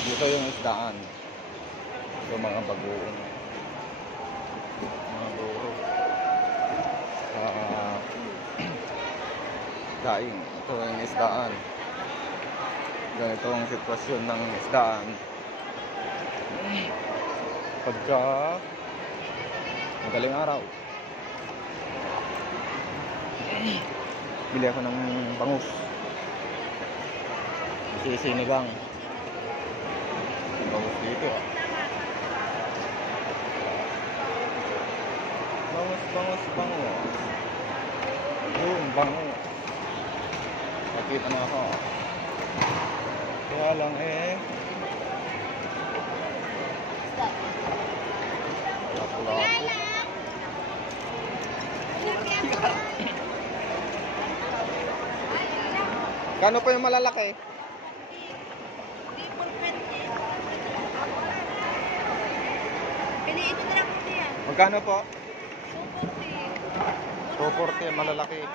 dito yung isdaan so mga bagoong mga bagoong uh, daing ito yung isdaan ganito ang sitwasyon ng isdaan pagka magaling araw bili ako ng bangus sisinigang bangos, bangos, bango. Boom, oh. bango. Nakita na ako. Kaya lang eh. Wala ko. Kano pa yung malalaki? Magkano po? forte, ang malalaki. 240.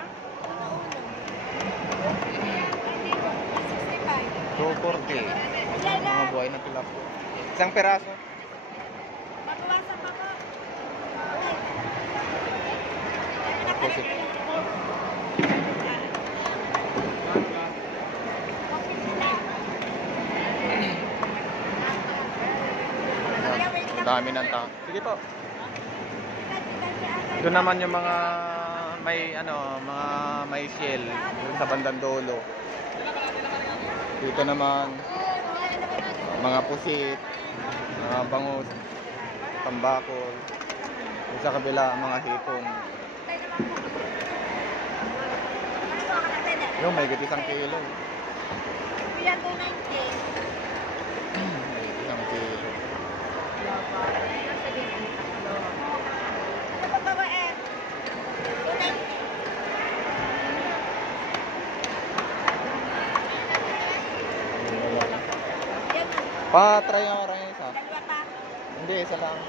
Mga buhay na tilapia. Isang peraso. Mabawasan pa po. Positive. dami ng tao. Sige po. Doon naman yung mga may ano, mga may shell dun sa bandang dulo. Dito naman mga pusit, mga bangus, tambakol. Dun sa kabila mga hipong. Yung may gati isang kilo. Kuya Pa-try nga lang isa. Dalawa pa. Hindi, isa lang.